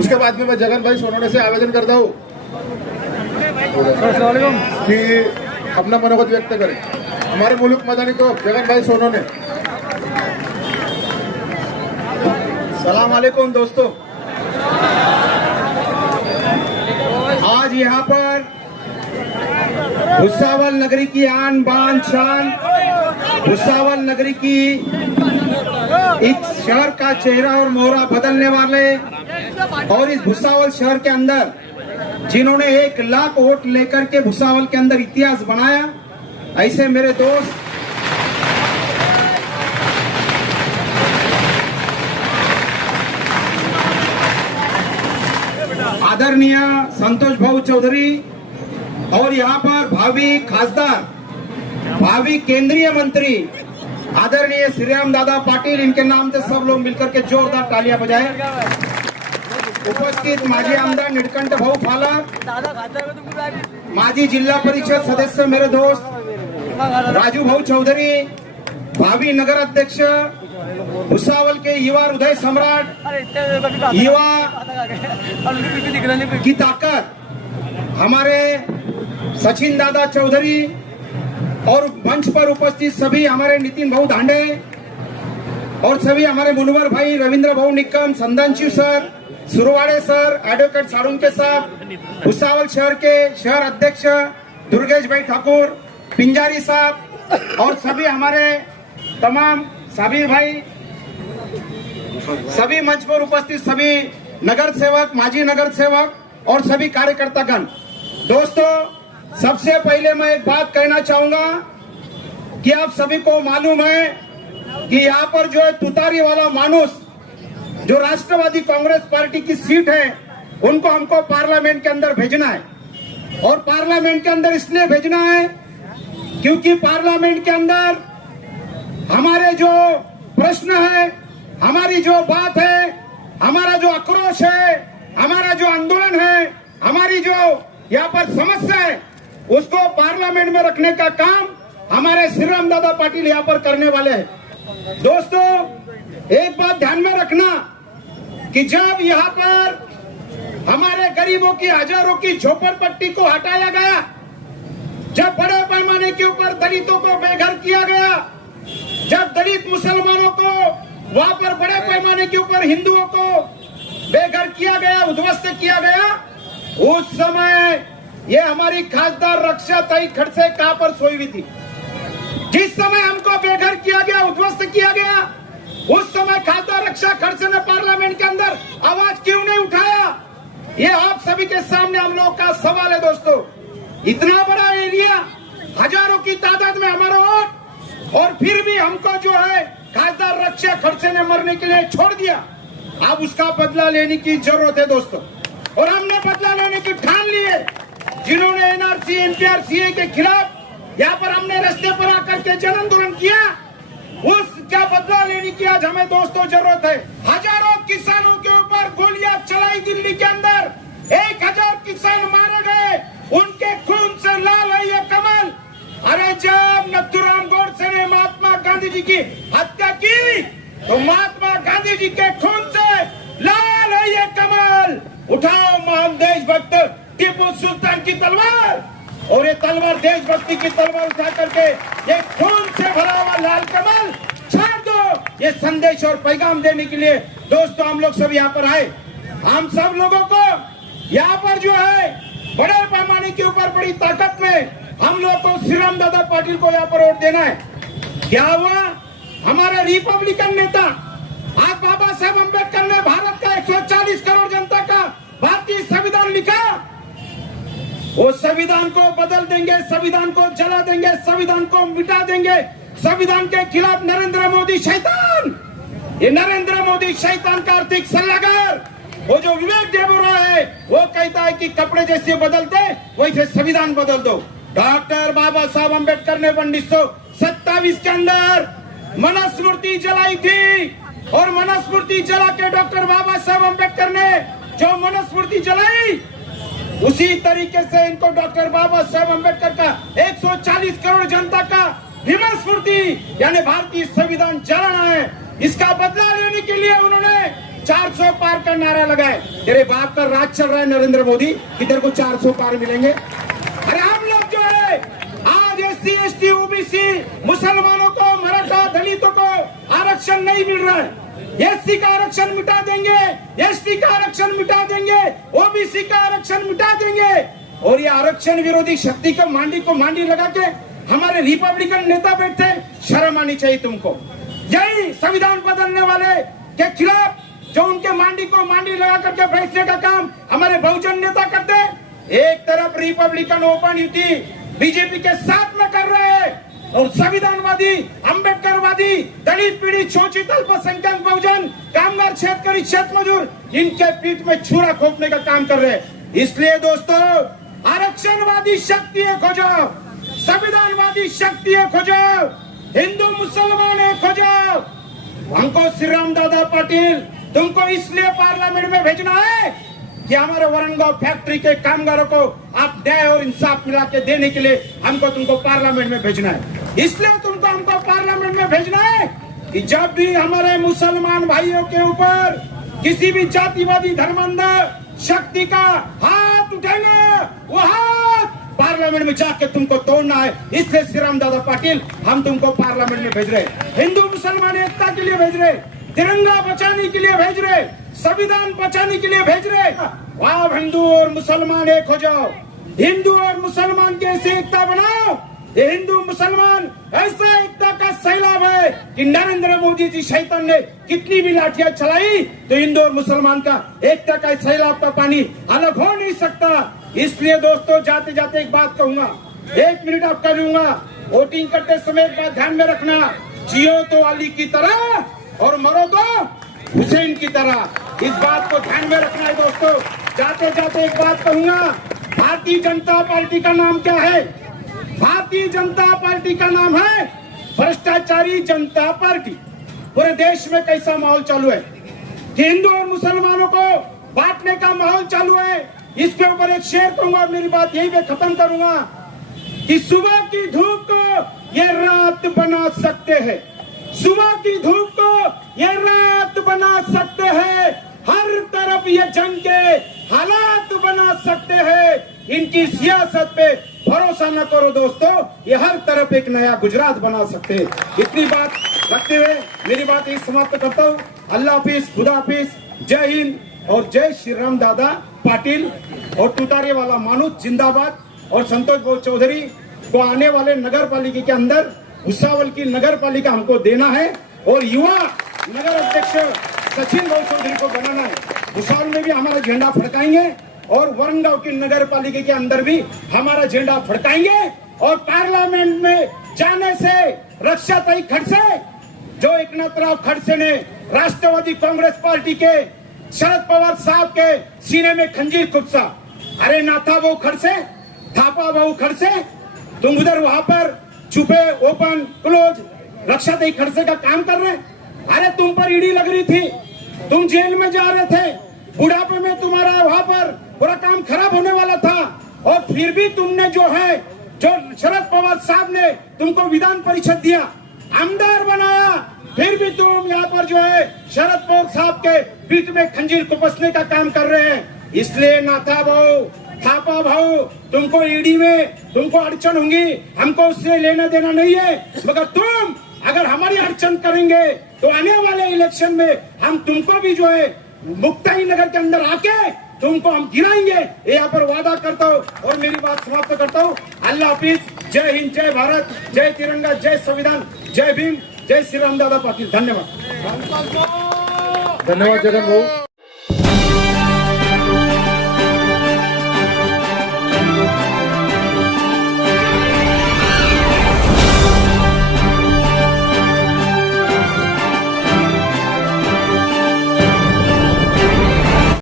उसके बाद में मैं जगन भाई सोनोने से आवेदन करता हूँ कि अपना मनोगत व्यक्त करें। हमारे मुल्क मदानी को जगन भाई सोनोने। सलाम अलैकुम दोस्तों, आज यहाँ पर भुसावल नगरी की आन बान शान, भुसावल नगरी की इस शहर का चेहरा और मोहरा बदलने वाले और इस भुसावल शहर के अंदर जिन्होंने 1 लाख वोट लेकर के भुसावल के अंदर इतिहास बनाया, ऐसे मेरे दोस्त आदरणीय संतोष भाऊ चौधरी और यहाँ पर भावी खासदार, भावी केंद्रीय मंत्री आदरणीय श्रीराम दादा पाटिल, इनके नाम से सब लोग मिलकर के जोरदार तालियां बजाएं। उपस्थित माजी आमदार नीलकंठ भाऊ फाला, माजी जिला परिषद सदस्य मेरे दोस्त राजू भाऊ चौधरी, भावी नगर अध्यक्ष भुसावल के युवा हृदय सम्राट, युवा की ताकत हमारे सचिन दादा चौधरी और मंच पर उपस्थित सभी हमारे नितिन भाऊ धांडे और सभी हमारे मुनवर भाई, रविंद्र भाऊ Nikkam, Sandanshiv sir, Surwade sir, advocate Salunke साहब, भुसावल शहर के शहर अध्यक्ष दुर्गेश भाई ठाकुर, पिंजारी साहब और सभी हमारे तमाम साबिर भाई, सभी मंच पर उपस्थित सभी नगर सेवक, माजी नगर सेवक और सभी कार्यकर्तागण। दोस्तों, सबसे पहले मैं एक बात कहना चाहूंगा कि आप सभी को मालूम है कि यहाँ पर जो है तुतारी वाला मानुस, जो राष्ट्रवादी कांग्रेस पार्टी की सीट है, उनको हमको पार्लियामेंट के अंदर भेजना है। और पार्लियामेंट के अंदर इसलिए भेजना है क्योंकि पार्लियामेंट के अंदर हमारे जो प्रश्न है, हमारी जो बात है, हमारा जो आक्रोश है, हमारा जो आंदोलन है, हमारी जो यहाँ पर समस्या है, उसको पार्लियामेंट में रखने का काम हमारे श्रीराम दादा पाटिल यहाँ पर करने वाले हैं। दोस्तों, एक बात ध्यान में रखना कि जब यहाँ पर हमारे गरीबों की, हजारों की झोपड़पट्टी को हटाया गया, जब बड़े पैमाने के ऊपर दलितों को बेघर किया गया, जब दलित मुसलमानों को वहां पर बड़े पैमाने के ऊपर हिंदुओं को बेघर किया गया, उद्ध्वस्त किया गया, उस समय ये हमारी खासदार रक्षा ताई खड़से कहां पर सोई हुई थी? जिस समय हमको बेघर किया गया, उद्ध्वस्त किया गया, उस समय खासदार रक्षा खड़से ने पार्लियामेंट के अंदर आवाज क्यों नहीं उठाया? ये आप सभी के सामने हम लोग का सवाल है। दोस्तों, इतना बड़ा एरिया, हजारों की तादाद में हमारा वोट, और फिर भी हमको जो है खासदार रक्षा खड़से ने मरने के लिए छोड़ दिया। अब उसका बदला लेने की जरूरत है दोस्तों, और हमने बदला लेने की ठान ली है। जिन्होंने एनआरसी, एनपीआर, सीए के खिलाफ यहाँ पर हमने रास्ते पर आकर के जन आंदोलन किया, उसका बदला लेने की आज हमें दोस्तों जरूरत है। हजारों किसानों के ऊपर गोलियां चलाई दिल्ली के अंदर, 1000 किसान मारे गए, उनके खून से लाल है ये कमल। अरे जब नथुराम गोडसे ने महात्मा गांधी जी की हत्या की, तो महात्मा गांधी जी के खून से लाल है ये कमल। उठाओ महान देशभक्त टीपू सुल्तान की तलवार, और ये तलवार देशभक्ति की तलवार उठा करके ये खून से भरा हुआ लाल कमल छाड़ दो। ये संदेश और पैगाम देने के लिए दोस्तों हम लोग सब यहाँ पर आए। हम सब लोगों को यहाँ पर जो है बड़े पैमाने के ऊपर बड़ी ताकत में हम लोग को श्रीराम दादा पाटिल को यहाँ पर वोट देना है। क्या हुआ? हमारा रिपब्लिकन नेता आज बाबा साहेब अम्बेडकर ने भारत का 140 करोड़ जनता का भारतीय संविधान लिखा, वो संविधान को बदल देंगे, संविधान को जला देंगे, संविधान को मिटा देंगे, संविधान के खिलाफ नरेंद्र मोदी शैतान, ये नरेंद्र मोदी शैतान का आर्थिक सलाहकार, वो जो विवेक देबोरा है, वो कहता है कि कपड़े जैसे बदलते वैसे संविधान बदल दो। डॉक्टर बाबा साहब अम्बेडकर ने 1927 के अंदर मनुस्मृति जलाई थी, और मनुस्मृति जला के डॉक्टर बाबा साहब अम्बेडकर ने जो मनुस्मृति जलाई, उसी तरीके से इनको डॉक्टर बाबा साहब अम्बेडकर का 140 करोड़ जनता का मनुस्मृति यानी भारतीय संविधान जलाना है। इसका बदला लेने के लिए उन्होंने 400 पार का नारा लगाए। तेरे बाप का राज चल रहा है नरेंद्र मोदी कि तेरे को 400 पार मिलेंगे। अरे हम लोग जो है आज SC ST OBC मुसलमानों को, मराठा दलितों को आरक्षण नहीं मिल रहा है। SC का आरक्षण मिटा देंगे, ST का आरक्षण मिटा देंगे, OBC का आरक्षण मिटा देंगे। और ये आरक्षण विरोधी शक्ति को मांडी लगा के हमारे रिपब्लिकन नेता बैठते, शर्म आनी चाहिए तुमको। यही संविधान बदलने वाले के खिलाफ जो उनके मांडी लगा करके बैठने का काम हमारे बहुजन नेता करते। एक तरफ रिपब्लिकन ओपन युति बीजेपी के साथ में कर रहे हैं और संविधानवादी, अंबेडकरवादी, दलित पीड़ित, शोषित, अल्पसंख्यक, बहुजन, कामगार, शेतकरी, क्षेत्र मजदूर इनके पीठ में छुरा खोपने का काम कर रहे हैं। इसलिए दोस्तों आरक्षणवादी शक्ति खोजो, संविधानवादी शक्ति खोजो, हिंदू मुसलमान खोजो। हमको श्री राम दादा पाटिल तुमको इसलिए पार्लियामेंट में भेजना है कि हमारे वरंगाव फैक्ट्री के कामगारों को आप न्याय और इंसाफ मिला के देने के लिए तुमको पार्लियामेंट में भेजना है। इसलिए हमको पार्लियामेंट में भेजना है कि जब भी हमारे मुसलमान भाइयों के ऊपर किसी भी जातिवादी धर्मांध शक्ति का हाथ उठेगा, वो हाथ पार्लियामेंट में जाके तुमको तोड़ना है। इसलिए श्री राम दादा पाटिल हम तुमको पार्लियामेंट में भेज रहे, हिंदू मुसलमान एकता के लिए भेज रहे, तिरंगा बचाने के लिए भेज रहे, संविधान बचाने के लिए भेज रहे। आप हिंदू और मुसलमान एक हो जाओ, हिंदू और मुसलमान की ऐसी एकता बनाओ। ये हिंदू मुसलमान ऐसा एकता का सैलाब है कि नरेंद्र मोदी जी शैतान ने कितनी भी लाठियां चलाई तो हिंदू और मुसलमान का एकता का सैलाब का पानी अलग हो नहीं सकता। इसलिए दोस्तों जाते जाते एक बात कहूंगा, 1 मिनट आपका लूंगा। वोटिंग करते समय एक बात ध्यान में रखना, जियो तो अली की तरह और मरो तो हुसैन की तरह। इस बात को ध्यान में रखना है दोस्तों। जाते जाते एक बात कहूंगा, भारतीय जनता पार्टी का नाम क्या है? भारतीय जनता पार्टी का नाम है भ्रष्टाचारी जनता पार्टी। पूरे देश में कैसा माहौल चालू है कि हिंदू और मुसलमानों को बांटने का माहौल चालू है। इसके ऊपर एक शेर कहूंगा, मेरी बात यही पे खत्म करूंगा कि सुबह की धूप को ये रात बना सकते हैं, सुबह की धूप को ये रात बना सकते हैं, हर तरफ ये जंग के हालात बना सकते हैं। इनकी सियासत पे भरोसा न करो दोस्तों, ये हर तरफ एक नया गुजरात बना सकते हैं। इतनी बात रखते हुए मेरी बात यही समाप्त करता हूँ। अल्लाह हाफिज, खुदा हाफिज, जय हिंद और जय श्री राम दादा पाटिल। और टुटारे वाला मानुष जिंदाबाद। और संतोष भाऊ चौधरी को आने वाले नगर पालिका के अंदर भुसावल की नगर पालिका हमको देना है और युवा नगर अध्यक्ष सचिन भाऊ चौधरी को बनाना है। भुसावल में भी हमारा झंडा फड़काएंगे और वरंगाव की नगर पालिका के अंदर भी हमारा झंडा फड़काएंगे। और पार्लियामेंट में जाने से रक्षाताई खड़से, जो एकनाथराव खड़से ने राष्ट्रवादी कांग्रेस पार्टी के शरद पवार साहब के सीने में खंजीर खुपसा। अरे नाथा भाऊ खड़से, थापा भाऊ खड़से, तुम उधर वहां पर छुपे ओपन क्लोज रक्षाताई खड़से का काम कर रहे। अरे तुम पर ईडी लग रही थी, तुम जेल में जा रहे थे, बुढ़ापे में तुम्हारा वहां पर पूरा काम खराब होने वाला था और फिर भी तुमने जो है, जो शरद पवार साहब ने तुमको विधान परिषद दिया, आमदार बनाया, फिर भी तुम यहाँ पर जो है शरद पवार साहब के पीठ में खंजीर कुपसने का काम कर रहे हैं। इसलिए नाथा भाऊ, थापा भाऊ, तुमको ईडी में तुमको अड़चन होंगी, हमको उससे लेना देना नहीं है, मगर तुम अगर हमारी अड़चन करेंगे तो आने वाले इलेक्शन में हम तुमको भी जो है मुक्ताई नगर के अंदर आके तुमको हम गिराएंगे, ये यहाँ पर वादा करता हूँ। और मेरी बात समाप्त करता हूँ। अल्लाह हाफिज, जय हिंद, जय भारत, जय तिरंगा, जय संविधान, जय भीम, जय श्री राम दादा पाटिल। धन्यवाद। धन्यवाद जगन भाऊ।